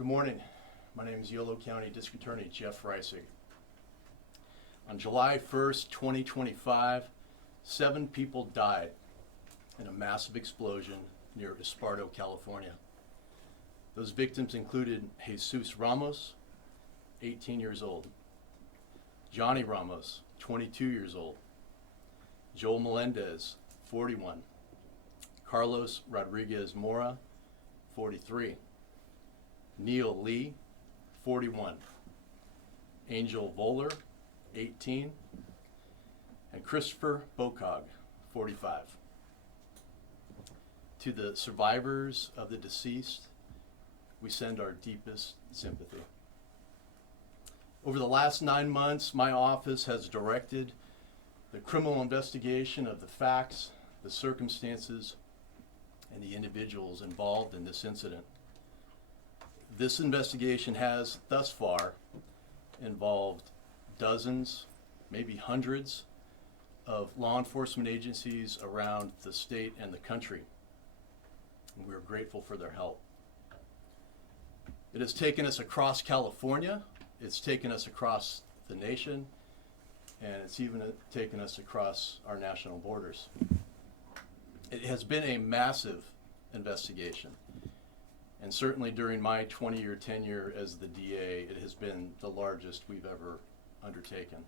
Good morning. My name is Yolo County District Attorney Jeff Reisig. On July 1st, 2025, 7 people died in a massive explosion near Esparto, California. Those victims included Jesus Ramos, 18 years old, Johnny Ramos, 22 years old, Joel Melendez, 41, Carlos Rodriguez Mora, 43, Neil Lee, 41, Angel Voller, 18, and Christopher Bokog, 45. To the survivors of the deceased, we send our deepest sympathy. Over the last 9 months, my office has directed the criminal investigation of the facts, the circumstances, and the individuals involved in this incident. This investigation has, thus far, involved dozens, maybe hundreds, of law enforcement agencies around the state and the country. And we're grateful for their help. It has taken us across California, it's taken us across the nation, and it's even taken us across our national borders. It has been a massive investigation. And certainly during my 20-year tenure as the DA, it has been the largest we've ever undertaken.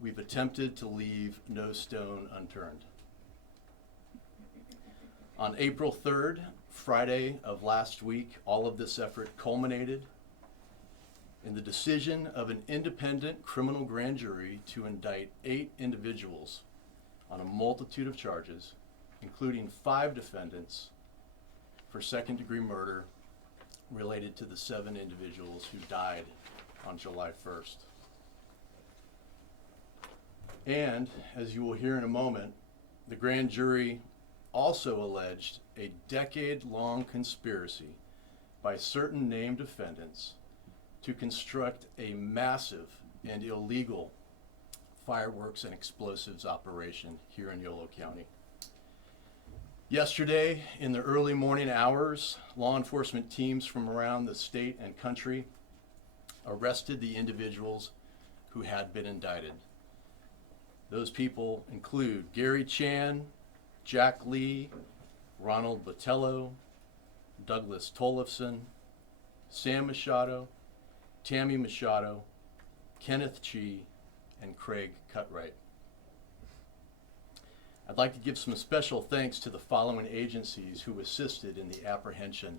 We've attempted to leave no stone unturned. On April 3rd, Friday of last week, all of this effort culminated in the decision of an independent criminal grand jury to indict 8 individuals on a multitude of charges, including 5 defendants for second-degree murder related to the 7 individuals who died on July 1st. And, as you will hear in a moment, the grand jury also alleged a decade-long conspiracy by certain named defendants to construct a massive and illegal fireworks and explosives operation here in Yolo County. Yesterday, in the early morning hours, law enforcement teams from around the state and country arrested the individuals who had been indicted. Those people include Gary Chan, Jack Lee, Ronald Botello, Douglas Tollefson, Sam Machado, Tammy Machado, Kenneth Chi, and Craig Cutright. I'd like to give some special thanks to the following agencies who assisted in the apprehension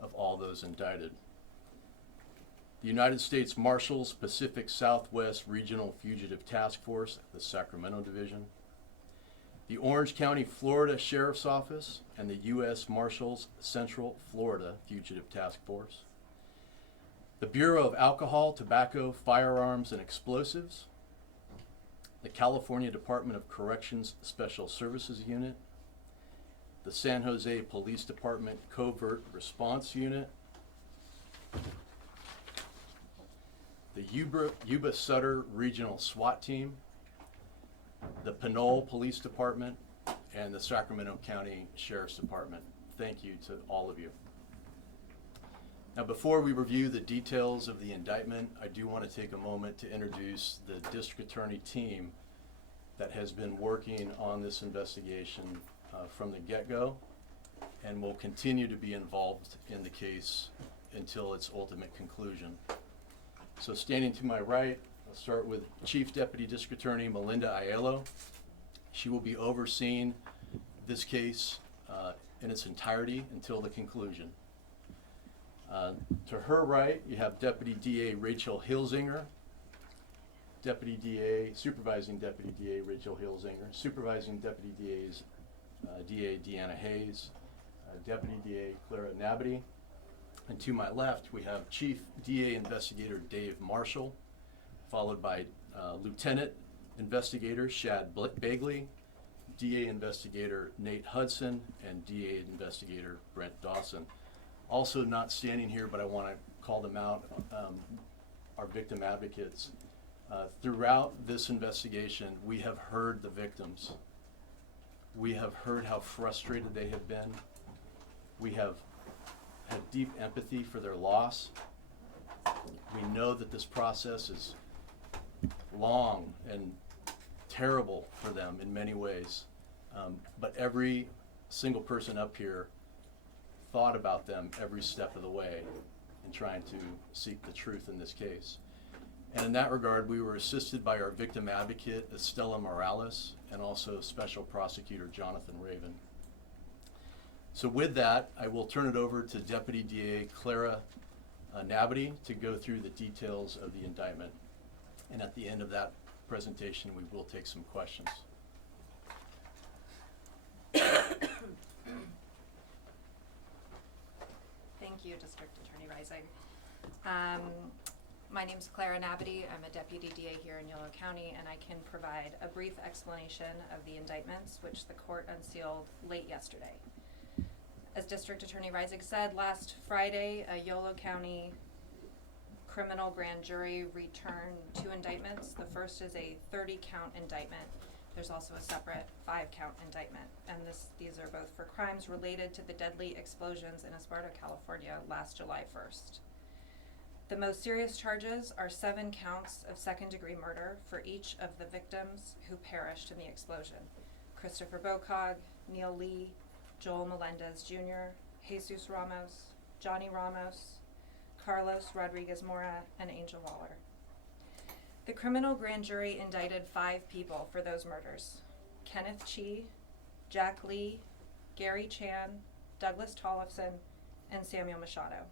of all those indicted. The United States Marshals Pacific Southwest Regional Fugitive Task Force, the Sacramento Division, the Orange County, Florida Sheriff's Office, and the U.S. Marshals Central Florida Fugitive Task Force, the Bureau of Alcohol, Tobacco, Firearms, and Explosives, the California Department of Corrections Special Services Unit, the San Jose Police Department Covert Response Unit, the Yuba Sutter Regional SWAT Team, the Pinole Police Department, and the Sacramento County Sheriff's Department. Thank you to all of you. Now, before we review the details of the indictment, I do want to take a moment to introduce the district attorney team that has been working on this investigation from the get-go and will continue to be involved in the case until its ultimate conclusion. So standing to my right, I'll start with Chief Deputy District Attorney Melinda Aiello. She will be overseeing this case in its entirety until the conclusion. To her right, you have Deputy DA Rachel Hilsinger, Supervising Deputy DA Rachel Hilsinger, Supervising Deputy DA's DA Deanna Hayes, Deputy DA Clara Nabity, and to my left we have Chief DA Investigator Dave Marshall, followed by Lieutenant Investigator Shad Bagley, DA Investigator Nate Hudson, and DA Investigator Brent Dawson. Also not standing here, but I want to call them out, our victim advocates. Throughout this investigation, we have heard the victims. We have heard how frustrated they have been. We have had deep empathy for their loss. We know that this process is long and terrible for them in many ways, but every single person up here thought about them every step of the way in trying to seek the truth in this case. And in that regard, we were assisted by our victim advocate, Estella Morales, and also Special Prosecutor Jonathan Raven. So with that, I will turn it over to Deputy DA Clara Nabity to go through the details of the indictment. And at the end of that presentation, we will take some questions. Thank you, District Attorney Rising. My name is Clara Nabity. I'm a Deputy DA here in Yolo County, and I can provide a brief explanation of the indictments which the court unsealed late yesterday. As District Attorney Rising said, last Friday, a Yolo County criminal grand jury returned 2 indictments. The first is a 30-count indictment. There's also a separate 5-count indictment, and these are both for crimes related to the deadly explosions in Esparto, California last July 1st. The most serious charges are 7 counts of second-degree murder for each of the victims who perished in the explosion: Christopher Bocog, Neil Lee, Joel Melendez Jr., Jesus Ramos, Johnny Ramos, Carlos Rodriguez Mora, and Angel Waller. The criminal grand jury indicted 5 people for those murders: Kenneth Chi, Jack Lee, Gary Chan, Douglas Tollefson, and Samuel Machado.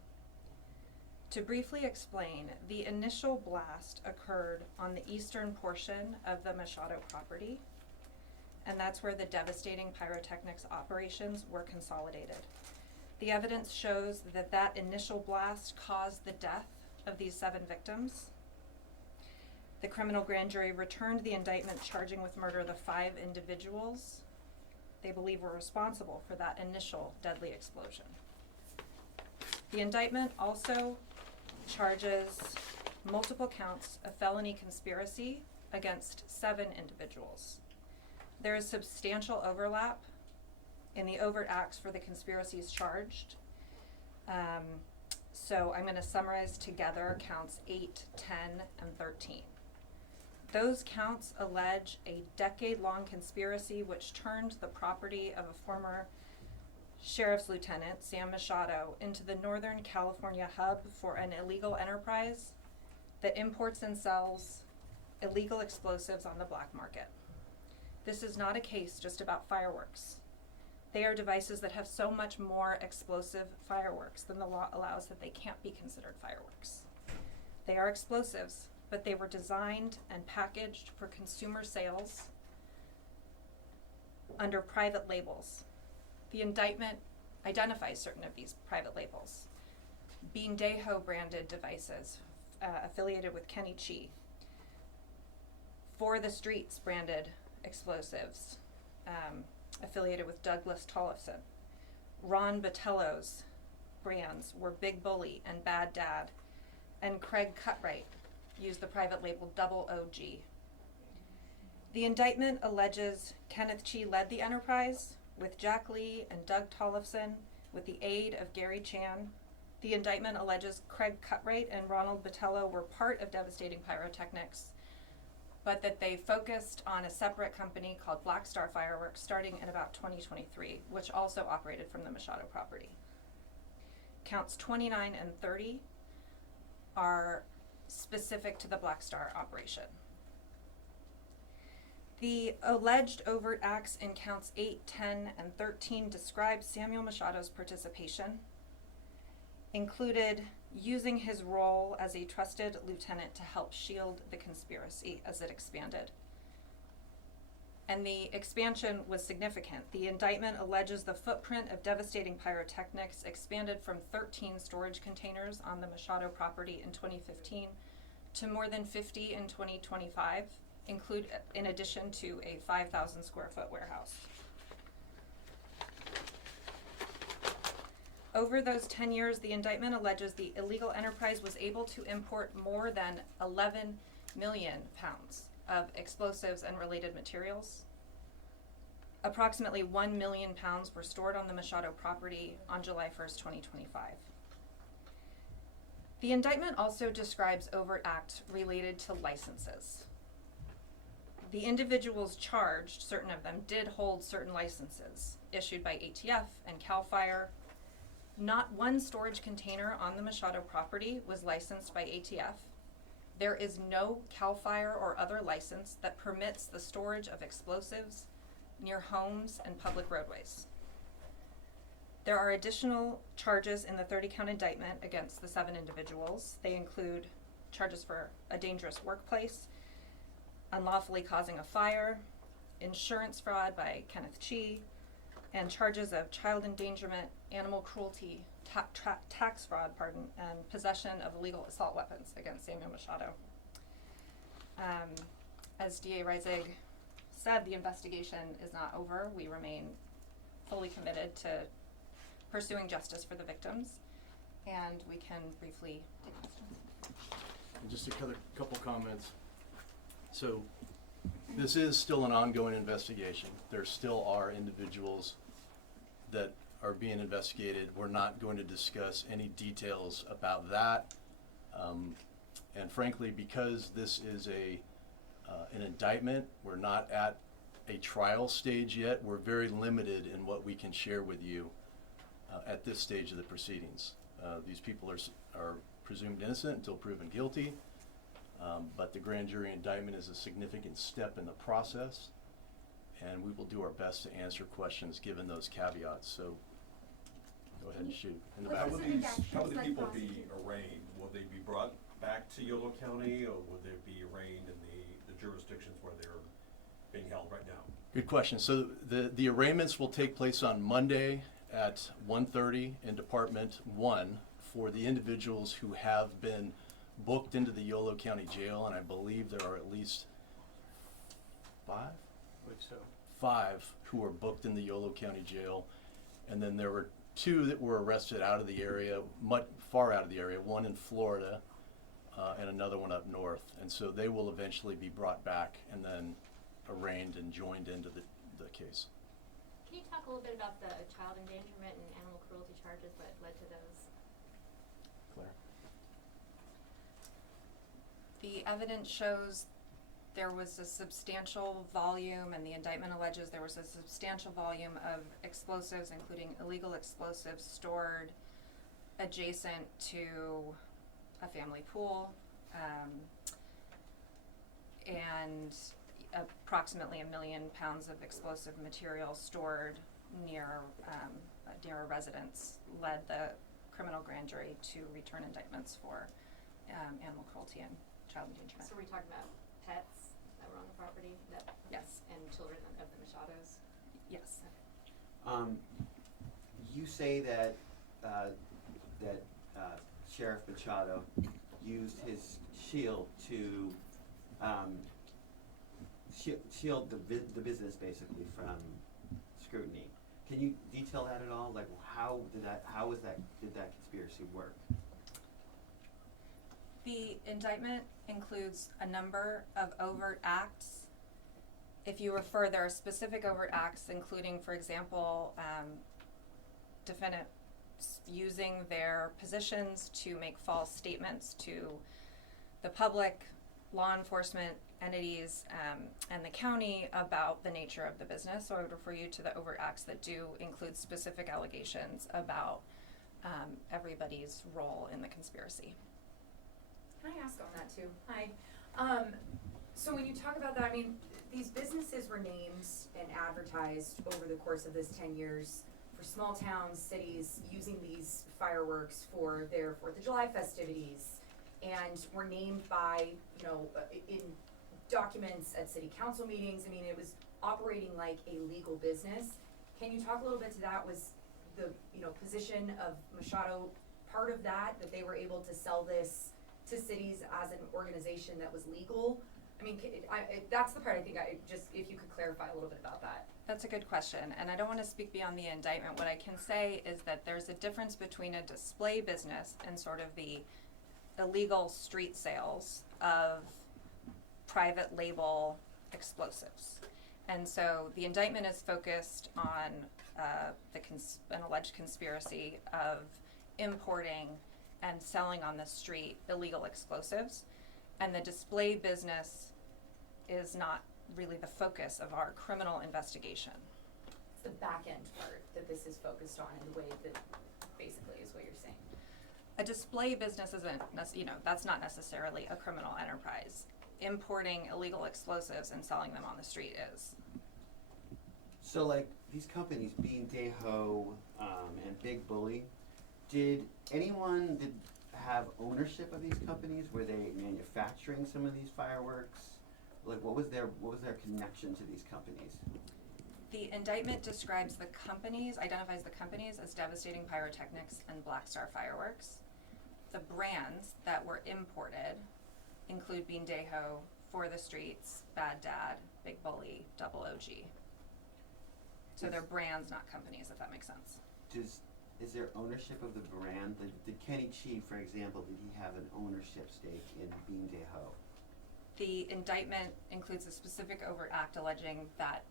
To briefly explain, the initial blast occurred on the eastern portion of the Machado property, and that's where the devastating pyrotechnics operations were consolidated. The evidence shows that that initial blast caused the death of these 7 victims. The criminal grand jury returned the indictment charging with murder the 5 individuals they believe were responsible for that initial deadly explosion. The indictment also charges multiple counts of felony conspiracy against 7 individuals. There is substantial overlap in the overt acts for the conspiracies charged. So I'm going to summarize together counts 8, 10, and 13. Those counts allege a decade-long conspiracy which turned the property of a former Sheriff's Lieutenant, Sam Machado, into the Northern California hub for an illegal enterprise that imports and sells illegal explosives on the black market. This is not a case just about fireworks. They are devices that have so much more explosive fireworks than the law allows that they can't be considered fireworks. They are explosives, but they were designed and packaged for consumer sales under private labels. The indictment identifies certain of these private labels: Bean Deho branded devices affiliated with Kenny Chi, For the Streets branded explosives affiliated with Douglas Tollefson. Ron Botello's brands were Big Bully and Bad Dad, and Craig Cutright used the private label Double OG. The indictment alleges Kenneth Chi led the enterprise with Jack Lee and Doug Tollefson with the aid of Gary Chan. The indictment alleges Craig Cutright and Ronald Botello were part of devastating pyrotechnics, but that they focused on a separate company called Black Star Fireworks starting in about 2023, which also operated from the Machado property. Counts 29 and 30 are specific to the Black Star operation. The alleged overt acts in counts 8, 10, and 13 describe Samuel Machado's participation, included using his role as a trusted lieutenant to help shield the conspiracy as it expanded. And the expansion was significant. The indictment alleges the footprint of devastating pyrotechnics expanded from 13 storage containers on the Machado property in 2015 to more than 50 in 2025, in addition to a 5,000 square foot warehouse. Over those 10 years, the indictment alleges the illegal enterprise was able to import more than 11 million pounds of explosives and related materials. Approximately 1 million pounds were stored on the Machado property on July 1st, 2025. The indictment also describes overt acts related to licenses. The individuals charged, certain of them did hold certain licenses issued by ATF and CAL FIRE. Not one storage container on the Machado property was licensed by ATF. There is no CAL FIRE or other license that permits the storage of explosives near homes and public roadways. There are additional charges in the 30-count indictment against the 7 individuals. They include charges for a dangerous workplace, unlawfully causing a fire, insurance fraud by Kenneth Chi, and charges of child endangerment, animal cruelty, tax fraud, and possession of illegal assault weapons against Samuel Machado. As DA Reisig said, the investigation is not over. We remain fully committed to pursuing justice for the victims, and we can briefly take questions. And just a couple comments. So this is still an ongoing investigation. There still are individuals that are being investigated. We're not going to discuss any details about that. And frankly, because this is an indictment, we're not at a trial stage yet. We're very limited in what we can share with you at this stage of the proceedings. These people are presumed innocent until proven guilty. But the grand jury indictment is a significant step in the process, and we will do our best to answer questions given those caveats. So go ahead and shoot in the back. How will the people be arraigned? Will they be brought back to Yolo County, or will they be arraigned in the jurisdictions where they're being held right now? Good question. So the arraignments will take place on Monday at 1:30 in Department 1 for the individuals who have been booked into the Yolo County Jail, and I believe there are at least 5? I believe so. 5 who are booked in the Yolo County Jail, and then there were 2 that were arrested out of the area, far out of the area, one in Florida and another one up north, and so they will eventually be brought back and then arraigned and joined into the case. Can you talk a little bit about the child endangerment and animal cruelty charges that led to those? Claire? The evidence shows there was a substantial volume, and the indictment alleges there was a substantial volume of explosives, including illegal explosives, stored adjacent to a family pool, and approximately 1 million pounds of explosive material stored near a residence led the criminal grand jury to return indictments for animal cruelty and child endangerment. So we're talking about pets that were on the property Yes. and children of the Machados? Yes. You say that Sheriff Machado used his shield to shield the business basically from scrutiny. Can you detail that at all? Like, did that conspiracy work? The indictment includes a number of overt acts. If you refer, there are specific overt acts, including, for example, defendants using their positions to make false statements to the public, law enforcement entities, and the county about the nature of the business. So I would refer you to the overt acts that do include specific allegations about everybody's role in the conspiracy. Can I ask on that too? Hi. So when you talk about that, I mean, these businesses were named and advertised over the course of this 10 years for small towns, cities, using these fireworks for their 4th of July festivities, and were named by, in documents at city council meetings. I mean, it was operating like a legal business. Can you talk a little bit to that? Was the, position of Machado part of that they were able to sell this to cities as an organization that was legal? I mean, that's the part I think if you could clarify a little bit about that. That's a good question, and I don't want to speak beyond the indictment. What I can say is that there's a difference between a display business and sort of the illegal street sales of private label explosives. And so the indictment is focused on an alleged conspiracy of importing and selling on the street illegal explosives. And the display business is not really the focus of our criminal investigation. It's the back end part that this is focused on in the way that basically is what you're saying. A display business isn't, that's not necessarily a criminal enterprise. Importing illegal explosives and selling them on the street is. So like these companies, Bean Deho, and Big Bully, did anyone have ownership of these companies? Were they manufacturing some of these fireworks? Like what was their connection to these companies? The indictment describes the companies, identifies the companies as Devastating Pyrotechnics and Black Star Fireworks. The brands that were imported include Bean Deho, For the Streets, Bad Dad, Big Bully, Double OG. So they're brands, not companies, if that makes sense. Is there ownership of the brand? Did Kenny Chi, for example, did he have an ownership stake in Bean Deho? The indictment includes a specific overt act alleging that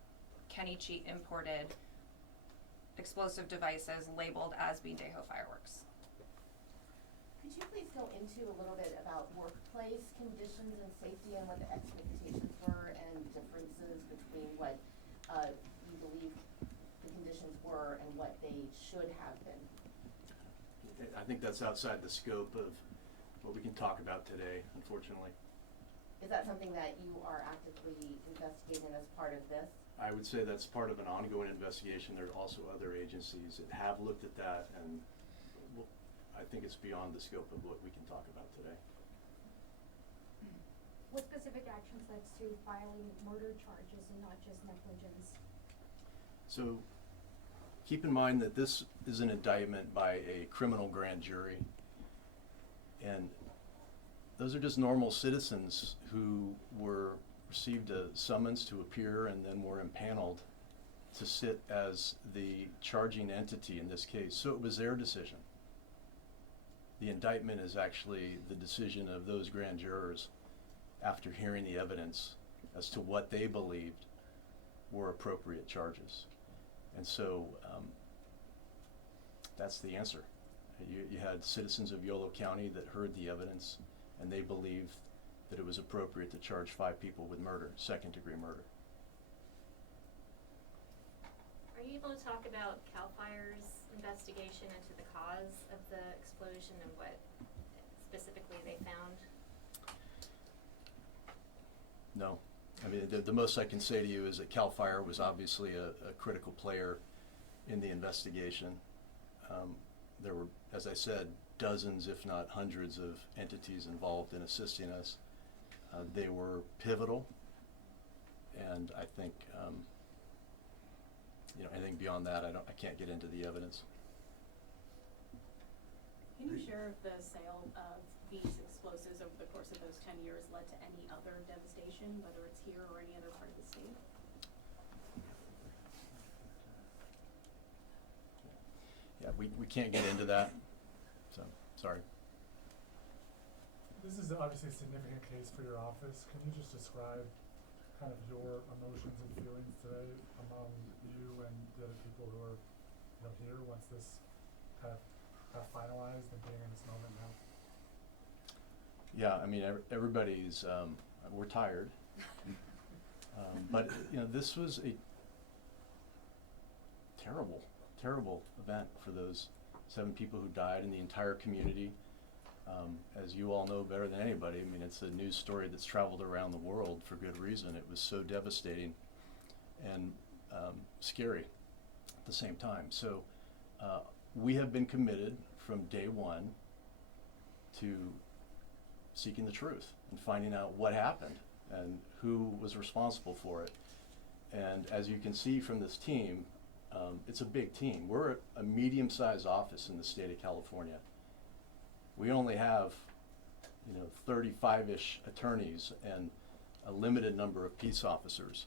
Kenny Chi imported explosive devices labeled as Bean Deho fireworks. Could you please go into a little bit about workplace conditions and safety and what the expectations were and differences between what you believe the conditions were and what they should have been? I think that's outside the scope of what we can talk about today, unfortunately. Is that something that you are actively investigating as part of this? I would say that's part of an ongoing investigation. There are also other agencies that have looked at that, and I think it's beyond the scope of what we can talk about today. What specific actions led to filing murder charges and not just negligence? So keep in mind that this is an indictment by a criminal grand jury, and those are just normal citizens who received a summons to appear and then were impaneled to sit as the charging entity in this case. So it was their decision. The indictment is actually the decision of those grand jurors after hearing the evidence as to what they believed were appropriate charges. And so that's the answer. You had citizens of Yolo County that heard the evidence, and they believed that it was appropriate to charge 5 people with murder, second-degree murder. Are you able to talk about CAL FIRE's investigation into the cause of the explosion and what specifically they found? No. I mean, the most I can say to you is that CAL FIRE was obviously a critical player in the investigation. There were, as I said, dozens, if not hundreds, of entities involved in assisting us. They were pivotal, and I think anything beyond that, I can't get into the evidence. Can you share if the sale of these explosives over the course of those 10 years led to any other devastation, whether it's here or any other part of the state? Yeah, we can't get into that, so sorry. This is obviously a significant case for your office. Can you just describe kind of your emotions and feelings today among you and the other people who are here once this kind of got finalized and being in this moment now? Yeah, I mean, everybody's, we're tired. But, this was a terrible, terrible event for those 7 people who died and the entire community. As you all know better than anybody, I mean, it's a news story that's traveled around the world for good reason. It was so devastating and scary at the same time. So we have been committed from day one to seeking the truth and finding out what happened and who was responsible for it. And as you can see from this team, it's a big team. We're a medium-sized office in the state of California. We only have, 35-ish attorneys and a limited number of peace officers.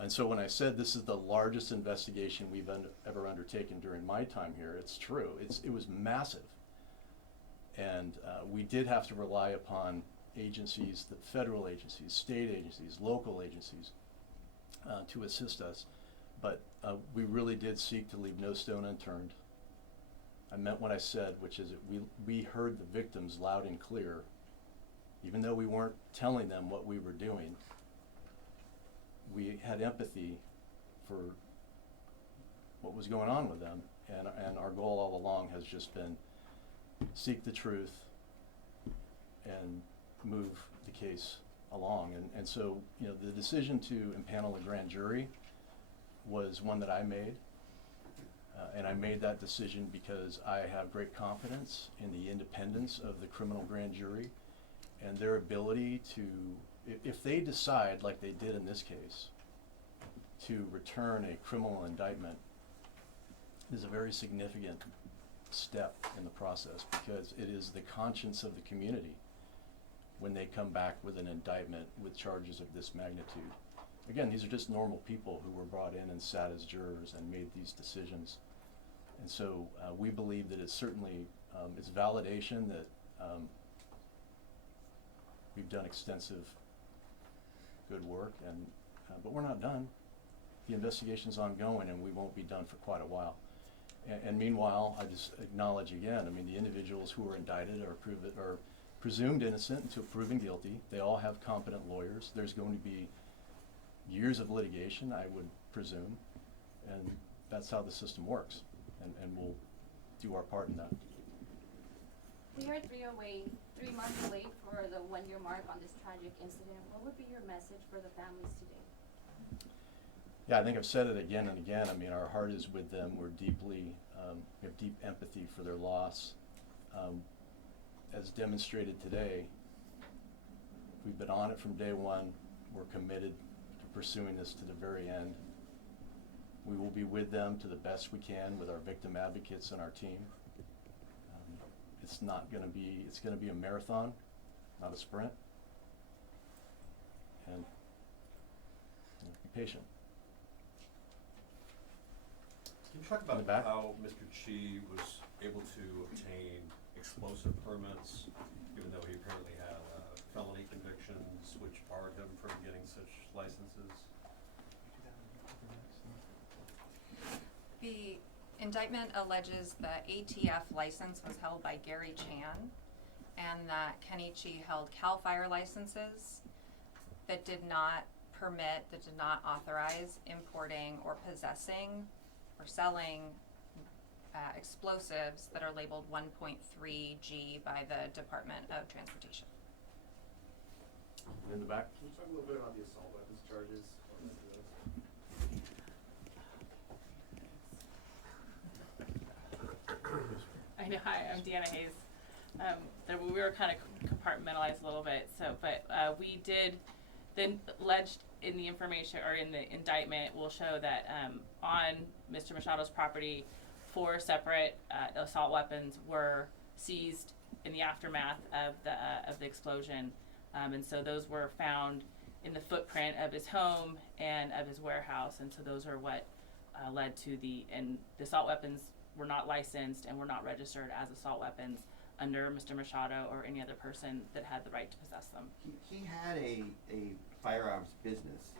And so when I said this is the largest investigation we've ever undertaken during my time here, it's true. It was massive. And we did have to rely upon agencies, the federal agencies, state agencies, local agencies, to assist us. But we really did seek to leave no stone unturned. I meant what I said, which is that we heard the victims loud and clear, even though we weren't telling them what we were doing. We had empathy for what was going on with them, and our goal all along has just been seek the truth and move the case along. And so, you know, the decision to impanel a grand jury was one that I made. And I made that decision because I have great confidence in the independence of the criminal grand jury and their ability to, if they decide, like they did in this case, to return a criminal indictment, is a very significant step in the process, because it is the conscience of the community when they come back with an indictment with charges of this magnitude. Again, these are just normal people who were brought in and sat as jurors and made these decisions. And so we believe that it's certainly, it's validation that we've done extensive good work, and but we're not done. The investigation's ongoing, and we won't be done for quite a while. And meanwhile, I just acknowledge again, I mean, the individuals who are indicted are presumed innocent until proven guilty. They all have competent lawyers. There's going to be years of litigation, I would presume, and that's how the system works. And we'll do our part in that. We are 3 months away for the 1-year mark on this tragic incident. What would be your message for the families today? Yeah, I think I've said it again and again. I mean, our heart is with them. We're deeply, we have deep empathy for their loss. As demonstrated today, we've been on it from day one. We're committed to pursuing this to the very end. We will be with them to the best we can with our victim advocates and our team. It's not going to be, it's going to be a marathon, not a sprint. And be patient. Can you talk In the about back? how Mr. Chi was able to obtain explosive permits, even though he apparently had felony convictions which barred him from getting such licenses? The indictment alleges the ATF license was held by Gary Chan, and that Kenny Chi held CAL FIRE licenses that did not permit, that did not authorize importing or possessing or selling explosives that are labeled 1.3G by the Department of Transportation. In the back? Can you talk a little bit about the assault weapons charges? I know. Hi, I'm Deanna Hayes. We were kind of compartmentalized a little bit, but we did then alleged in the information or in the indictment will show that on Mr. Machado's property, 4 separate assault weapons were seized in the aftermath of the explosion, and so those were found in the footprint of his home and of his warehouse, and so those are what led to the assault weapons were not licensed and were not registered as assault weapons under Mr. Machado or any other person that had the right to possess them. He had a firearms business,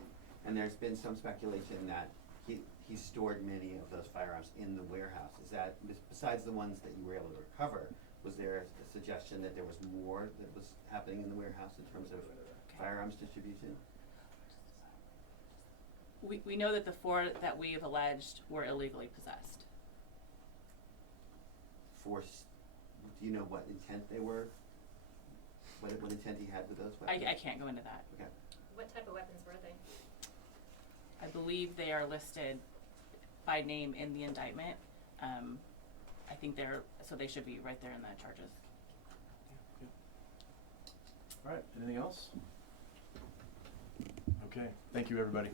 and there's been some speculation that he stored many of those firearms in the warehouse. Is that, besides the ones that you were able to recover, was there a suggestion that there was more that was happening in the warehouse in terms of firearms distribution? We know that the 4 that we have alleged were illegally possessed. Do you know what intent they were? What intent he had with those weapons? I can't go into that. Okay. What type of weapons were they? I believe they are listed by name in the indictment. I think so they should be right there in the charges. All right, anything else? Okay, thank you, everybody.